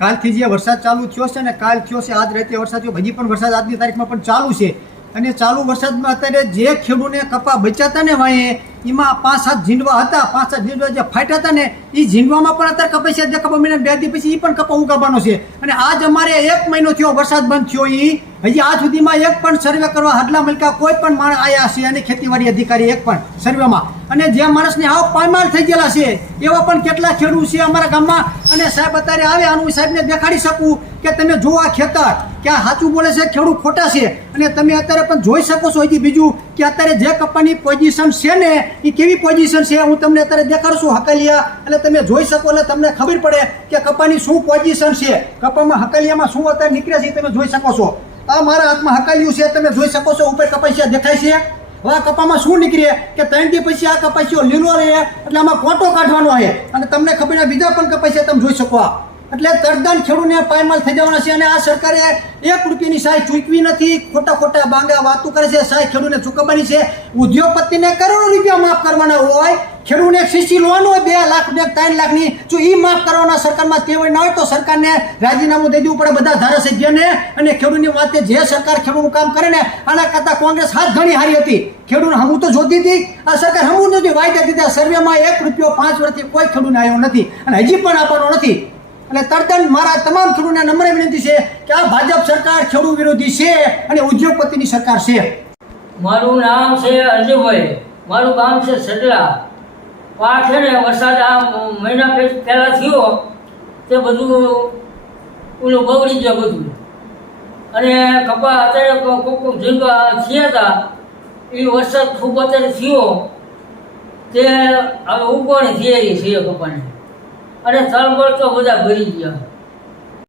કાલથી જે વરસાદ ચાલુ થયો છે ને કાલ થયો છે, આજ રાતે વરસાદ થયો, હજી પણ વરસાદ આજની તારીખમાં પણ ચાલુ છે. અને ચાલુ વરસાદમાં અત્યારે જે ખેડૂને કપા બચ્યા હતા ને વાંહે એમાં 5-7 ઝીંડવા હતા, 5-7 ઝીંડવા જે ફાટ્યા હતા ને એ ઝીંડવામાં પણ અત્યારે કપાસ્યા જે કપા મહિના 2 દી પછી એ પણ કપા ઉગાડવાનો છે. અને આજ અમારે 1 મહિનો થયો વરસાદ બંધ થયો, એ હજી આજ સુધીમાં એક પણ સર્વે કરવા હાડલા મલકા કોઈ પણ માણસ આયા છે અને ખેતીવાડી અધિકારી એક પણ સર્વેમાં. અને જે માણસને આવ પાયમાલ થઈ ગયેલા છે એવા પણ કેટલા ખેડૂત છે અમારા ગામમાં. અને સાહેબ અત્યારે આવે આનું સાહેબને દેખાડી શકું કે તમે જો આ ખેતર કે આ સાચું બોલે છે ખેડૂત ખોટા છે. અને તમે અત્યારે પણ જોઈ શકો છો હજી બીજું કે અત્યારે જે કપાની પોઝિશન છે ને એ કેવી પોઝિશન છે હું તમને અત્યારે દેખાડશું હકાલિયા, એટલે તમે જોઈ શકો એટલે તમને ખબર પડે કે કપાની શું પોઝિશન છે, કપામાં હકાલિયામાં શું અત્યારે નીકળે છે તમે જોઈ શકો છો. આ મારા હાથમાં હકાલિયું છે તમે જોઈ શકો છો, ઉપર કપાસિયા દેખાય છે. હવે આ કપામાં શું નીકળે કે 3 દી પછી આ કપાસિયો લીલો રહે એટલે આમાં કોટો કાઢવાનો છે. અને તમને ખબર બીજા પણ કપાસિયા તમે જોઈ શકો. એટલે તરદાન ખેડૂતને પાયમાલ થઈ જવાના છે. અને આ સરકારે 1 રૂપિયાની સહાય ચૂકવી નથી, ખોટા બાંગા વાતો કરે છે. સહાય ખેડૂતને ચૂકવવાની છે. ઉદ્યોગપતિને કરોડો રૂપિયા માફ કરવાના હોય, ખેડૂતને સીસી લોન હોય 2 લાખ ને 3 લાખની, જો એ માફ કરવાના સરકારમાં તેવડ ના હોય તો સરકારને રાજીનામું દઈ દેવું પડે બધા ધારાસભ્યને. અને ખેડૂતની વાતે જે સરકાર ખેડૂતનું કામ કરે ને આના કરતાં કોંગ્રેસ હાથ ઘણી હારી હતી. ખેડૂત હમું તો જોતી હતી, આ સરકાર હમું નથી વાયદા દીધા. સર્વેમાં 1 રૂપિયો 5 વર્ષથી કોઈ ખેડૂતને આવ્યો નથી અને હજી પણ આપવાનો નથી. અને તરતન મારા તમામ ખેડૂતોને નમ્ર વિનંતી છે કે આ ભાજપ સરકાર ખેડૂત વિરોધી છે અને ઉદ્યોગપતિની સરકાર છે. મારું નામ છે અરજુભાઈ, મારું ગામ છે સડલા. આ છે ને વરસાદ આ મહિના પહેલા થયો તે બધું ઓલું બગડી ગયું બધું. અને કપા અત્યારે કોક ઝીંડવા થયા હતા એ વરસાદ ખૂબ અત્યારે થયો તે હવે ઉગવાની તૈયારી છે કપાની. અને તળબળ તો બધા ભરી ગયા.